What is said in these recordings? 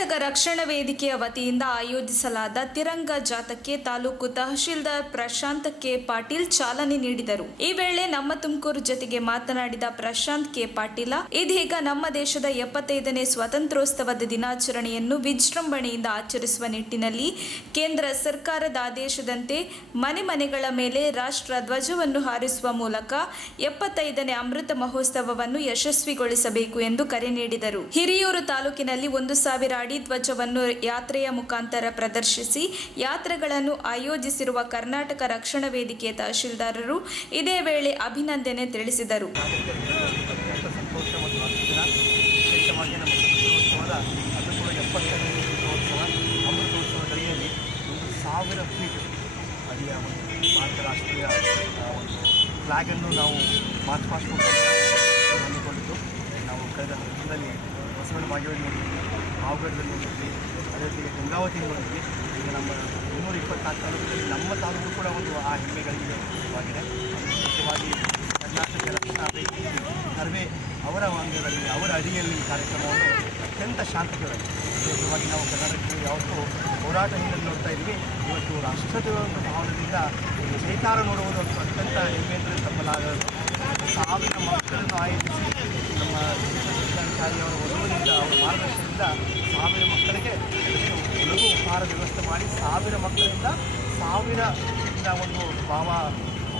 ಕರ್ನಾಟಕ ರಕ್ಷಣಾ ವೇದಿಕೆಯ ವತಿಯಿಂದ ಆಯೋಜಿಸಲಾದ ತಿರಂಗ ಜಾಥಾಕ್ಕೆ ತಾಲೂಕು ತಹಶೀಲ್ದಾರ್ ಪ್ರಶಾಂತ್ ಕೆ ಪಾಟೀಲ್ ಚಾಲನೆ ನೀಡಿದರು. ಈ ವೇಳೆ ನಮ್ಮ ತುಮಕೂರು ಜೊತೆಗೆ ಮಾತನಾಡಿದ ಪ್ರಶಾಂತ್ ಕೆ ಪಾಟೀಲ, ಇದೀಗ ನಮ್ಮ ದೇಶದ 75ನೇ ಸ್ವಾತಂತ್ರ್ಯೋತ್ಸವದ ದಿನಾಚರಣೆಯನ್ನು ವಿಜೃಂಭಣೆಯಿಂದ ಆಚರಿಸುವ ನಿಟ್ಟಿನಲ್ಲಿ ಕೇಂದ್ರ ಸರ್ಕಾರದ ಆದೇಶದಂತೆ ಮನೆ ಮನೆಗಳ ಮೇಲೆ ರಾಷ್ಟ್ರ ಧ್ವಜವನ್ನು ಹಾರಿಸುವ ಮೂಲಕ 75ನೇ ಅಮೃತ ಮಹೋತ್ಸವವನ್ನು ಯಶಸ್ವಿಗೊಳಿಸಬೇಕು ಎಂದು ಕರೆ ನೀಡಿದರು. ಹಿರಿಯೂರು ತಾಲೂಕಿನಲ್ಲಿ 1,000 ಅಡಿ ಧ್ವಜವನ್ನು ಯಾತ್ರೆಯ ಮುಖಾಂತರ ಪ್ರದರ್ಶಿಸಿ ಯಾತ್ರೆಗಳನ್ನು ಆಯೋಜಿಸಿರುವ ಕರ್ನಾಟಕ ರಕ್ಷಣಾ ವೇದಿಕೆ ತಹಶೀಲ್ದಾರರು ಇದೇ ವೇಳೆ ಅಭಿನಂದನೆ ತಿಳಿಸಿದರು. ಭಾರತ ರಾಷ್ಟ್ರೀಯ ಫ್ಲಾಗನ್ನು ನಾವು ಮಾರ್ಚ್ ಪಾಸ್ಟ್ ಹಮ್ಮಿಕೊಂಡಿದ್ದು ನಾವು ಕಳೆದ ವರ್ಷದಲ್ಲಿ ಬಸವಣ್ಣ ಬಾಗೇವಾಡಿ ನೋಡಿದ್ವಿ, ಮಾವುಗಡದಲ್ಲಿ ನೋಡಿದ್ವಿ, ಅದೇ ರೀತಿ ಗಂಗಾವತಿ ನೋಡಿದ್ವಿ. ಈಗ ನಮ್ಮ 224 ತಾಲೂಕಿನಲ್ಲಿ ನಮ್ಮ ತಾಲೂಕು ಕೂಡ ಒಂದು ಆ ಹೆಮ್ಮೆಗಳಿಗೆ ಆಗಿದೆ. ಮುಖ್ಯವಾಗಿ ಕರ್ನಾಟಕ ರಕ್ಷಣಾ ವೇದಿಕೆ ಸರ್ವೆ ಅವರ ಅಂಗದಲ್ಲಿ ಅವರ ಅಡಿಯಲ್ಲಿ ಕಾರ್ಯಕ್ರಮವನ್ನು ಅತ್ಯಂತ ಶಾಂತಿಯುತವಾಗಿ ವಿಶೇಷವಾಗಿ ನಾವು ಕರ್ನಾಟಕದಲ್ಲಿ ಯಾವತ್ತೂ ಹೋರಾಟ ಹಿನ್ನೆಲೆ ನೋಡ್ತಾ ಇದ್ವಿ. ಇವತ್ತು ರಾಷ್ಟ್ರದ ಒಂದು ಭಾವನೆಯಿಂದ ಚೈತಾರ ನೋಡುವುದು ಅತ್ಯಂತ ಹೆಮ್ಮೆ ಅಂದರೆ ತಪ್ಪಲಾಗದು. 1000 ಮಕ್ಕಳನ್ನು ಆಯೋಜಿಸಿ ನಮ್ಮ ಜಿಲ್ಲಾಧಿಕಾರಿಯವರ ಒಲವಿನಿಂದ ಅವರ ಮಾರ್ಗದರ್ಶನದಿಂದ 1000 ಮಕ್ಕಳಿಗೆ ಲಘು ಉಪಹಾರ ವ್ಯವಸ್ಥೆ ಮಾಡಿ 1000 ಮಕ್ಕಳಿಂದ 1000 ಒಂದು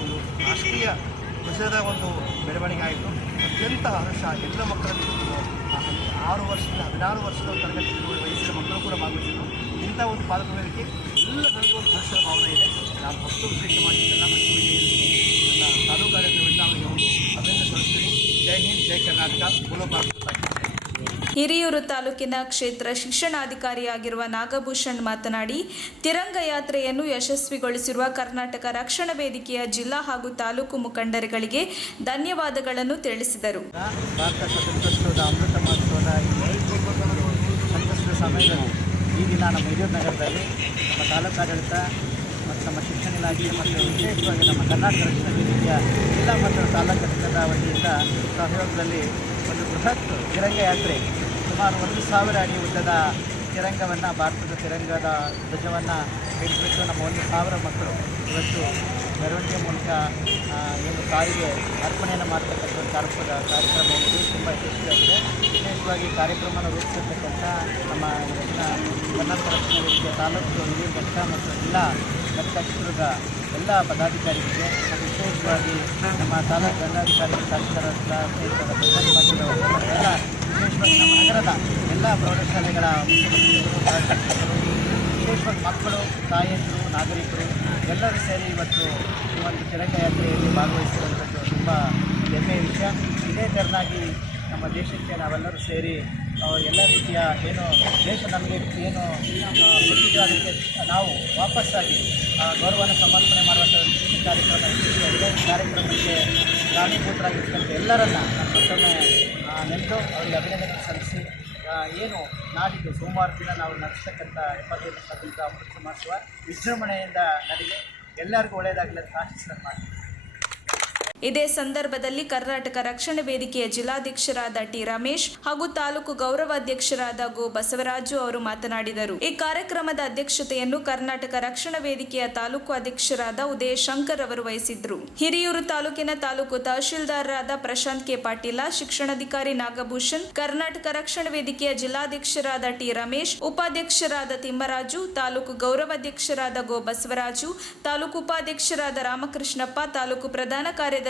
ಒಂದು ರಾಷ್ಟ್ರೀಯ ಧ್ವಜದ ಒಂದು ಬೆಳವಣಿಗೆ ಆಯಿತು. ಅತ್ಯಂತ ಹರ್ಷ. ಎಲ್ಲ ಮಕ್ಕಳಲ್ಲಿ 6 ವರ್ಷದಿಂದ 16 ವರ್ಷದ ತರಗತಿ ವಯಸ್ಸಿನ ಮಕ್ಕಳು ಕೂಡ ಭಾಗವಹಿಸಿದರು. ಇಂಥ ಒಂದು ಪಾಲಕ ವೇದಿಕೆ ಎಲ್ಲ ನನಗೆ ಒಂದು ಹರ್ಷದ ಭಾವನೆ ಇದೆ. ನಾನು ಫಸ್ಟು ವಿಶೇಷವಾಗಿ ಎಲ್ಲ ನನ್ನ ತಾಲೂಕು ಆಡಳಿತದಿಂದ ಅವರಿಗೆ ಒಂದು ಅಭಿನಂದನೆ ಸಲ್ಲಿಸ್ತೀನಿ. ಜೈ ಹಿಂದ್, ಜೈ ಕರ್ನಾಟಕ, ಬೋಲೋ ಭಾರತ್ ಮಾತಾ ಕಿ ಜೈ. ಹಿರಿಯೂರು ತಾಲೂಕಿನ ಕ್ಷೇತ್ರ ಶಿಕ್ಷಣಾಧಿಕಾರಿಯಾಗಿರುವ ನಾಗಭೂಷಣ್ ಮಾತನಾಡಿ, ತಿರಂಗ ಯಾತ್ರೆಯನ್ನು ಯಶಸ್ವಿಗೊಳಿಸಿರುವ ಕರ್ನಾಟಕ ರಕ್ಷಣಾ ವೇದಿಕೆಯ ಜಿಲ್ಲಾ ಹಾಗೂ ತಾಲೂಕು ಮುಖಂಡರುಗಳಿಗೆ ಧನ್ಯವಾದಗಳನ್ನು ತಿಳಿಸಿದರು. ಭಾರತ ಸ್ವಾತಂತ್ರ್ಯೋತ್ಸವದ ಅಮೃತ ಮಹೋತ್ಸವದ ಸಂತಸದ ಸಮಯದಲ್ಲಿ ಈ ದಿನ ನಮ್ಮ ಹಿರಿಯೂರು ನಗರದಲ್ಲಿ ನಮ್ಮ ತಾಲೂಕು ಆಡಳಿತ ಮತ್ತು ನಮ್ಮ ಶಿಕ್ಷಣ ಇಲಾಖೆ ಮತ್ತು ವಿಶೇಷವಾಗಿ ನಮ್ಮ ಕರ್ನಾಟಕ ರಕ್ಷಣಾ ವೇದಿಕೆಯ ಜಿಲ್ಲಾ ಮತ್ತು ತಾಲೂಕು ಘಟಕದ ವತಿಯಿಂದ ಸಹಯೋಗದಲ್ಲಿ ಒಂದು ಬೃಹತ್ ತಿರಂಗ ಯಾತ್ರೆ ಸುಮಾರು 1,000 ಅಡಿ ಉದ್ದದ ತಿರಂಗವನ್ನು, ಭಾರತದ ತಿರಂಗದ ಧ್ವಜವನ್ನು ಹಿಡಿದುಬಿಟ್ಟು ನಮ್ಮ 1,000 ಮಕ್ಕಳು ಇವತ್ತು ಮೆರವಣಿಗೆ ಮೂಲಕ ಏನು ತಾಯಿಗೆ ಅರ್ಪಣೆಯನ್ನು ಮಾಡ್ತಕ್ಕಂಥ ಕಾರ್ಯಕ್ರಮ ಏನಿದೆ ತುಂಬ ಯಶಸ್ವಿಯಾಗಿದೆ. ವಿಶೇಷವಾಗಿ ಕಾರ್ಯಕ್ರಮನ ರೂಪಿಸಿರ್ತಕ್ಕಂಥ ನಮ್ಮ ಕರ್ನಾಟಕ ರಕ್ಷಣಾ ವೇದಿಕೆಯ ತಾಲೂಕು ಹಿರಿಯೂರು ಘಟಕ ಮತ್ತು ಜಿಲ್ಲಾ ಘಟಕ ಚಿತ್ರದುರ್ಗ ಎಲ್ಲ ಪದಾಧಿಕಾರಿಗಳಿಗೆ, ವಿಶೇಷವಾಗಿ ನಮ್ಮ ತಾಲೂಕು ದಂಡಾಧಿಕಾರಿ ತಹಶೀಲ್ದಾರ್ ಎಲ್ಲ ವಿಶೇಷವಾಗಿ ನಮ್ಮ ನಗರದ ಎಲ್ಲ ಪ್ರೌಢಶಾಲೆಗಳ ವಿಶೇಷವಾಗಿ ಮಕ್ಕಳು, ತಾಯಂದಿರು, ನಾಗರಿಕರು ಎಲ್ಲರೂ ಸೇರಿ ಇವತ್ತು ಈ ಒಂದು ತಿರಂಗ ಯಾತ್ರೆಯಲ್ಲಿ ಭಾಗವಹಿಸಿರುವಂಥದ್ದು ತುಂಬ ಹೆಮ್ಮೆಯ ವಿಷಯ. ಇದೇ ಥರನಾಗಿ ನಮ್ಮ ದೇಶಕ್ಕೆ ನಾವೆಲ್ಲರೂ ಸೇರಿ ಎಲ್ಲ ರೀತಿಯ ಏನು ದೇಶ ನಮಗೆ ಏನು ಕೊಟ್ಟಿದ್ದು ಅದಕ್ಕೆ ನಾವು ವಾಪಸ್ಸಾಗಿ ಗೌರವವನ್ನು ಸಮರ್ಪಣೆ ಮಾಡುವಂಥ ಒಂದು ವಿಶೇಷ ಕಾರ್ಯಕ್ರಮ ಯಶಸ್ವಿಯಾಗಿದೆ. ಈ ಕಾರ್ಯಕ್ರಮಕ್ಕೆ ಕಾರಣೀಭೂತರಾಗಿರ್ತಕ್ಕಂಥ ಎಲ್ಲರನ್ನ ನಾನು ಮತ್ತೊಮ್ಮೆ ನೆನೆದು ಅವರಿಗೆ ಅಭಿನಂದನೆ ಸಲ್ಲಿಸಿ ಏನು ನಾಡಿದ್ದು ಸೋಮವಾರ ದಿನ ನಾವು ನಡೆಸ್ತಕ್ಕಂಥ 75ನೇ ಸ್ವಾತಂತ್ರ್ಯ ಅಮೃತ ಮಹೋತ್ಸವ ವಿಜೃಂಭಣೆಯಿಂದ ನಡೆಗೆ ಎಲ್ಲರಿಗೂ ಒಳ್ಳೆಯದಾಗಲಿ ಅಂತ ಆಶಿಸ್ತಾರೆ ಮಾಡಿ. ಇದೇ ಸಂದರ್ಭದಲ್ಲಿ ಕರ್ನಾಟಕ ರಕ್ಷಣಾ ವೇದಿಕೆಯ ಜಿಲ್ಲಾಧ್ಯಕ್ಷರಾದ ಟಿ ರಮೇಶ್ ಹಾಗೂ ತಾಲೂಕು ಗೌರವಾಧ್ಯಕ್ಷರಾದ ಗೋ ಬಸವರಾಜು ಅವರು ಮಾತನಾಡಿದರು. ಈ ಕಾರ್ಯಕ್ರಮದ ಅಧ್ಯಕ್ಷತೆಯನ್ನು ಕರ್ನಾಟಕ ರಕ್ಷಣಾ ವೇದಿಕೆಯ ತಾಲೂಕು ಅಧ್ಯಕ್ಷರಾದ ಉದಯ ಶಂಕರ್ ಅವರು ವಹಿಸಿದ್ರು. ಹಿರಿಯೂರು ತಾಲೂಕಿನ ತಾಲೂಕು ತಹಶೀಲ್ದಾರರಾದ ಪ್ರಶಾಂತ್ ಕೆ ಪಾಟೀಲ, ಶಿಕ್ಷಣಾಧಿಕಾರಿ ನಾಗಭೂಷಣ್, ಕರ್ನಾಟಕ ರಕ್ಷಣಾ ವೇದಿಕೆಯ ಜಿಲ್ಲಾಧ್ಯಕ್ಷರಾದ ಟಿ ರಮೇಶ್, ಉಪಾಧ್ಯಕ್ಷರಾದ ತಿಮ್ಮರಾಜು, ತಾಲೂಕು ಗೌರವಾಧ್ಯಕ್ಷರಾದ ಗೋ ಬಸವರಾಜು, ತಾಲೂಕು ಉಪಾಧ್ಯಕ್ಷರಾದ ರಾಮಕೃಷ್ಣಪ್ಪ, ತಾಲೂಕು ಪ್ರಧಾನ ಕಾರ್ಯದರ್ಶಿಯಾದ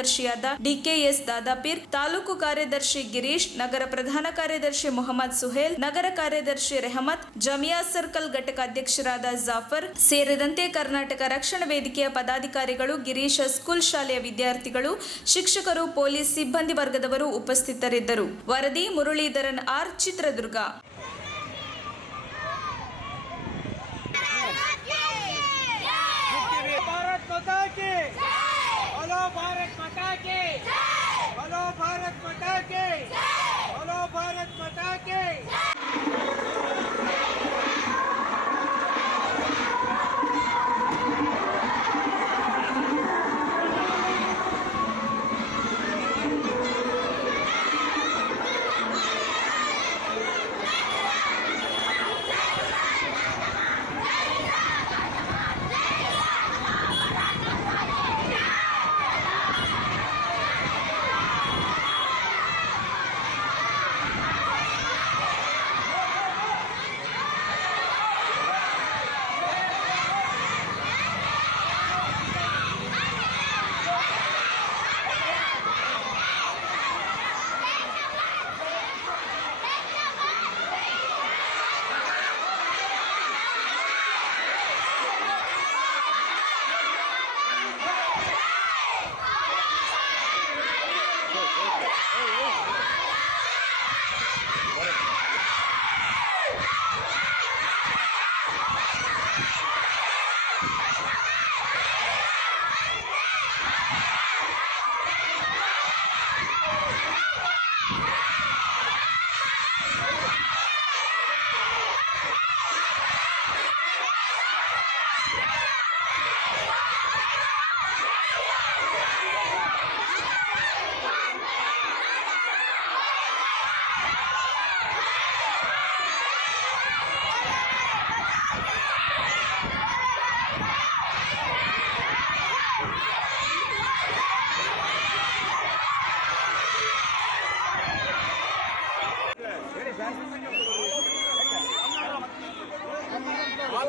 ಡಿಕೆಎಸ್ ದಾದಾಪೀರ್, ತಾಲೂಕು ಕಾರ್ಯದರ್ಶಿ ಗಿರೀಶ್, ನಗರ ಪ್ರಧಾನ ಕಾರ್ಯದರ್ಶಿ ಮೊಹಮ್ಮದ್ ಸುಹೇಲ್, ನಗರ ಕಾರ್ಯದರ್ಶಿ ರೆಹಮತ್, ಜಮಿಯಾ ಸರ್ಕಲ್ ಘಟಕ ಅಧ್ಯಕ್ಷರಾದ ಜಾಫರ್ ಸೇರಿದಂತೆ ಕರ್ನಾಟಕ ರಕ್ಷಣಾ ವೇದಿಕೆಯ ಪದಾಧಿಕಾರಿಗಳು, ಗಿರೀಶ ಸ್ಕೂಲ್ ಶಾಲೆಯ ವಿದ್ಯಾರ್ಥಿಗಳು, ಶಿಕ್ಷಕರು, ಪೊಲೀಸ್ ಸಿಬ್ಬಂದಿ ವರ್ಗದವರು ಉಪಸ್ಥಿತರಿದ್ದರು. ವರದಿ ಮುರಳೀಧರನ್ ಆರ್, ಚಿತ್ರದುರ್ಗ. बोलो भारत माता की, बोलो भारत माता की, बोलो भारत माता की।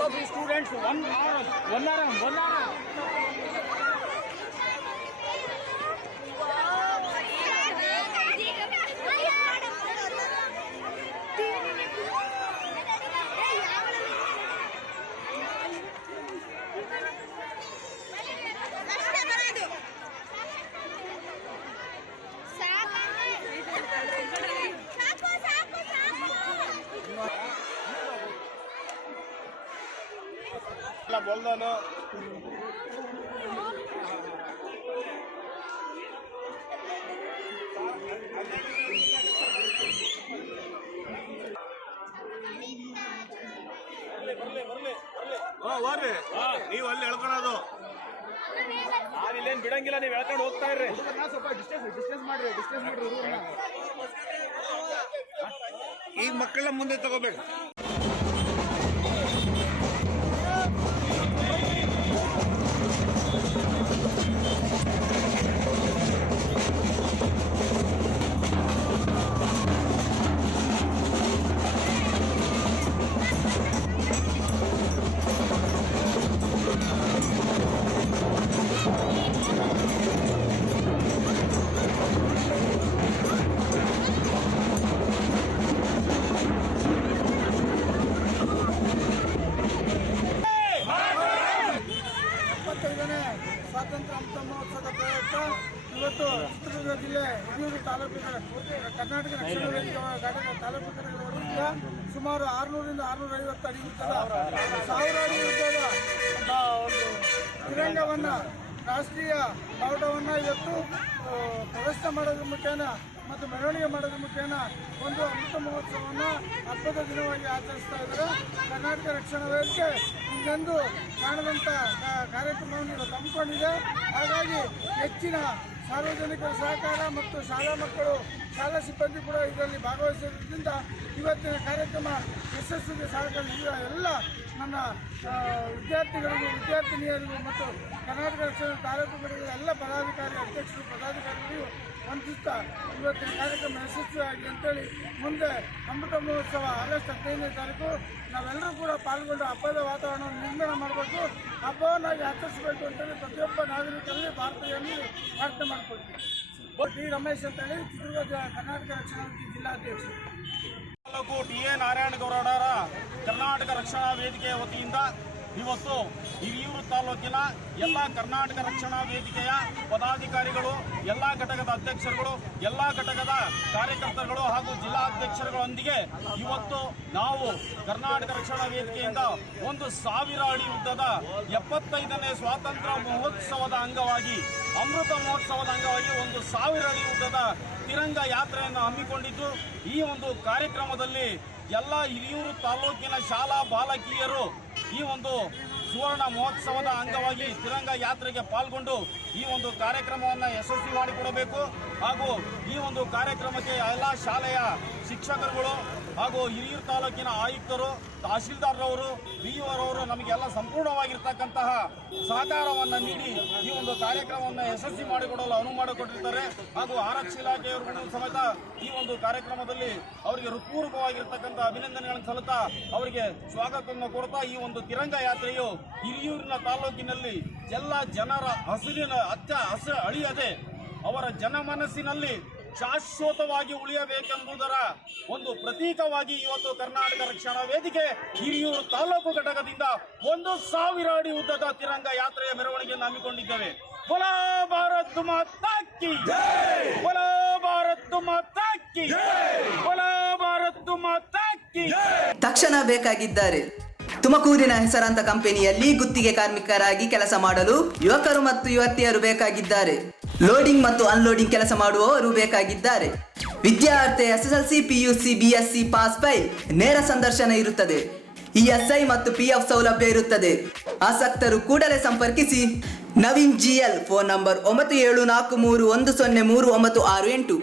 all of the students, one arm. बोल ನೀವು ಅಲ್ಲಿ ಹೇಳ್ಕೊಳೋದು ನಾವಿಲ್ಲೇನು ಬಿಡಂಗಿಲ್ಲ, ನೀವು ಹೇಳ್ಕೊಂಡು ಹೋಗ್ತಾ ಇರ್ರಿ. ಸ್ವಲ್ಪ ಡಿಸ್ಟೆನ್ಸ್ ಮಾಡ್ರಿ. ಈ ಮಕ್ಕಳ ಮುಂದೆ ತಗೋಬೇಡ. ಸ್ವಾತಂತ್ರ್ಯ ಅಮೃತ ಮಹೋತ್ಸವದ ಪ್ರಯುಕ್ತ ಇವತ್ತು ಚಿತ್ರದುರ್ಗ ಜಿಲ್ಲೆ ಹಿರಿಯೂರು ತಾಲೂಕಿನ ಕರ್ನಾಟಕ ರಕ್ಷಣಾ ವೇದಿಕೆ ತಾಲೂಕು ಘಟಕದಿಂದ ಸುಮಾರು 600 ರಿಂದ 650 ಅಡಿ ಉದ್ದದ 1000 ಅಡಿ ಉದ್ದದ ಒಂದು ತಿರಂಗವನ್ನು, ರಾಷ್ಟ್ರೀಯ ಬಾವುಟವನ್ನು ಇವತ್ತು ಪ್ರದರ್ಶನ ಮಾಡೋದ್ರ ಮುಖೇನ ಮತ್ತು ಮೆರವಣಿಗೆ ಮಾಡೋದ್ರ ಮುಖೇನ ಒಂದು ಅಮೃತ ಮಹೋತ್ಸವವನ್ನು ಹಬ್ಬದ ದಿನವಾಗಿ ಆಚರಿಸ್ತಾ ಇದ್ದಾರೆ. ಕರ್ನಾಟಕ ರಕ್ಷಣಾ ವೇದಿಕೆ ಇನ್ನೊಂದು ಕಾಣದಂಥ ಕಾರ್ಯಕ್ರಮವನ್ನು ಇವತ್ತು ಹಮ್ಮಿಕೊಂಡಿದೆ. ಹಾಗಾಗಿ ಹೆಚ್ಚಿನ ಸಾರ್ವಜನಿಕರ ಸಹಕಾರ ಮತ್ತು ಶಾಲಾ ಮಕ್ಕಳು, ಶಾಲಾ ಸಿಬ್ಬಂದಿ ಕೂಡ ಇದರಲ್ಲಿ ಭಾಗವಹಿಸಿದ್ದರಿಂದ ಇವತ್ತಿನ ಕಾರ್ಯಕ್ರಮ ಯಶಸ್ವಿಗೆ ಸಹಕರಿಸಿದ ಎಲ್ಲ ನನ್ನ ವಿದ್ಯಾರ್ಥಿಗಳಿಗೂ, ವಿದ್ಯಾರ್ಥಿನಿಯರಿಗೂ ಮತ್ತು ಕರ್ನಾಟಕ ರಕ್ಷಣಾ ತಾಲೂಕು ಘಟಕದ ಎಲ್ಲ ಪದಾಧಿಕಾರಿ, ಅಧ್ಯಕ್ಷರು, ಪದಾಧಿಕಾರಿಗಳಿಗೂ ವಂದಿಸುತ್ತಾ ಇವತ್ತಿನ ಕಾರ್ಯಕ್ರಮ ಯಶಸ್ವಿಯಾಗಿ ಅಂತೇಳಿ ಮುಂದೆ ಅಮೃತ ಮಹೋತ್ಸವ ಆಗಸ್ಟ್ 15ನೇ ತಾರೀಕು ನಾವೆಲ್ಲರೂ ಕೂಡ ಪಾಲ್ಗೊಂಡು ಹಬ್ಬದ ವಾತಾವರಣವನ್ನು ನಿರ್ಮಾಣ ಮಾಡಬೇಕು, ಹಬ್ಬವನ್ನಾಗಿ ಆಚರಿಸಬೇಕು ಅಂತೇಳಿ ಪ್ರತಿಯೊಬ್ಬ ನಾಗರಿಕರಲ್ಲಿ ಭಾರತೀಯರಲ್ಲಿ ಪ್ರಾರ್ಥನೆ ಮಾಡಿಕೊಡ್ತೀವಿ. ಟಿ ರಮೇಶ್ ಅಂತೇಳಿ ಚಿತ್ರದುರ್ಗ ಕರ್ನಾಟಕ ರಕ್ಷಣಾ ಜಿಲ್ಲಾಧ್ಯಕ್ಷರು. ತಾಲೂಕು ಟಿ.ಎ. ನಾರಾಯಣಗೌಡರ ಕರ್ನಾಟಕ ರಕ್ಷಣಾ ವೇದಿಕೆಯ ವತಿಯಿಂದ ಇವತ್ತು ಹಿರಿಯೂರು ತಾಲೂಕಿನ ಎಲ್ಲ ಕರ್ನಾಟಕ ರಕ್ಷಣಾ ವೇದಿಕೆಯ ಪದಾಧಿಕಾರಿಗಳು, ಎಲ್ಲ ಘಟಕದ ಅಧ್ಯಕ್ಷರುಗಳು, ಎಲ್ಲ ಘಟಕದ ಕಾರ್ಯಕರ್ತರುಗಳು ಹಾಗೂ ಜಿಲ್ಲಾಧ್ಯಕ್ಷರುಗಳೊಂದಿಗೆ ಇವತ್ತು ನಾವು ಕರ್ನಾಟಕ ರಕ್ಷಣಾ ವೇದಿಕೆಯಿಂದ 1000 ಅಡಿ ಉದ್ದದ 75ನೇ ಸ್ವಾತಂತ್ರ್ಯ ಮಹೋತ್ಸವದ ಅಂಗವಾಗಿ, ಅಮೃತ ಮಹೋತ್ಸವದ ಅಂಗವಾಗಿ 1000 ಅಡಿ ಉದ್ದದ ತಿರಂಗ ಯಾತ್ರೆಯನ್ನು ಹಮ್ಮಿಕೊಂಡಿದ್ದು, ಈ ಒಂದು ಕಾರ್ಯಕ್ರಮದಲ್ಲಿ ಎಲ್ಲ ಹಿರಿಯೂರು ತಾಲೂಕಿನ ಶಾಲಾ ಬಾಲಕಿಯರು ಈ ಒಂದು ಸುವರ್ಣ ಮಹೋತ್ಸವದ ಅಂಗವಾಗಿ ತಿರಂಗ ಯಾತ್ರೆಗೆ ಪಾಲ್ಗೊಂಡು ಈ ಒಂದು ಕಾರ್ಯಕ್ರಮವನ್ನು ಯಶಸ್ವಿ ಮಾಡಿಕೊಡಬೇಕು. ಹಾಗೂ ಈ ಒಂದು ಕಾರ್ಯಕ್ರಮಕ್ಕೆ ಎಲ್ಲ ಶಾಲೆಯ ಶಿಕ್ಷಕರುಗಳು ಹಾಗೂ ಹಿರಿಯೂರು ತಾಲೂಕಿನ ಆಯುಕ್ತರು, ತಹಶೀಲ್ದಾರ್ರವರು, ಬಿಇಒರವರು ನಮಗೆಲ್ಲ ಸಂಪೂರ್ಣವಾಗಿರ್ತಕ್ಕಂತಹ ಸಹಕಾರವನ್ನು ನೀಡಿ ಈ ಒಂದು ಕಾರ್ಯಕ್ರಮವನ್ನು ಯಶಸ್ವಿ ಮಾಡಿಕೊಡಲು ಅನುವು ಮಾಡಿಕೊಟ್ಟಿರ್ತಾರೆ. ಹಾಗೂ ಆರಕ್ಷಿ ಇಲಾಖೆಯವರು ಸಮೇತ ಈ ಒಂದು ಕಾರ್ಯಕ್ರಮದಲ್ಲಿ ಅವರಿಗೆ ಹೃತ್ಪೂರ್ವಕವಾಗಿರ್ತಕ್ಕಂಥ ಅಭಿನಂದನೆಗಳನ್ನು ಸಲ್ಲುತ್ತಾ ಅವರಿಗೆ ಸ್ವಾಗತವನ್ನು ಕೊಡ್ತಾ ಈ ಒಂದು ತಿರಂಗ ಯಾತ್ರೆಯು ಹಿರಿಯೂರಿನ ತಾಲೂಕಿನಲ್ಲಿ ಎಲ್ಲ ಜನರ ಹಸಿರಿನ ಅಳಿಯದೆ ಅವರ ಜನಮನಸ್ಸಿನಲ್ಲಿ ಶಾಶ್ವತವಾಗಿ ಉಳಿಯಬೇಕೆಂಬುದರ ಒಂದು ಪ್ರತೀಕವಾಗಿ ಇವತ್ತು ಕರ್ನಾಟಕ ರಕ್ಷಣಾ ವೇದಿಕೆ ಹಿರಿಯೂರು ತಾಲೂಕು ಘಟಕದಿಂದ 1000 ಅಡಿ ಉದ್ದದ ತಿರಂಗ ಯಾತ್ರೆಯ ಮೆರವಣಿಗೆಯನ್ನು ಹಮ್ಮಿಕೊಂಡಿದ್ದೇವೆ. ಬೋಲೋ ಭಾರತ್ ಮಾತಾ ಕಿ ಜೈ, ಬೋಲೋ ಭಾರತ್ ಮಾತಾ ಕಿ ಜೈ, ಬೋಲೋ ಭಾರತ್ ಮಾತಾ ಕಿ ಜೈ. ತಕ್ಷಣ ಬೇಕಾಗಿದ್ದಾರೆ. ತುಮಕೂರಿನ ಹೆಸರಾಂತ ಕಂಪನಿಯಲ್ಲಿ ಗುತ್ತಿಗೆ ಕಾರ್ಮಿಕರಾಗಿ ಕೆಲಸ ಮಾಡಲು ಯುವಕರು ಮತ್ತು ಯುವತಿಯರು ಬೇಕಾಗಿದ್ದಾರೆ. ಲೋಡಿಂಗ್ ಮತ್ತು ಅನ್ಲೋಡಿಂಗ್ ಕೆಲಸ ಮಾಡುವವರು ಬೇಕಾಗಿದ್ದಾರೆ. ವಿದ್ಯಾರ್ಥಿ SSLC, PUC, BSc pass by ನೇರ ಸಂದರ್ಶನ ಇರುತ್ತದೆ. ESI ಮತ್ತು PF ಸೌಲಭ್ಯ ಇರುತ್ತದೆ. ಆಸಕ್ತರು ಕೂಡಲೇ ಸಂಪರ್ಕಿಸಿ. Naveen GL, phone number 9743103968.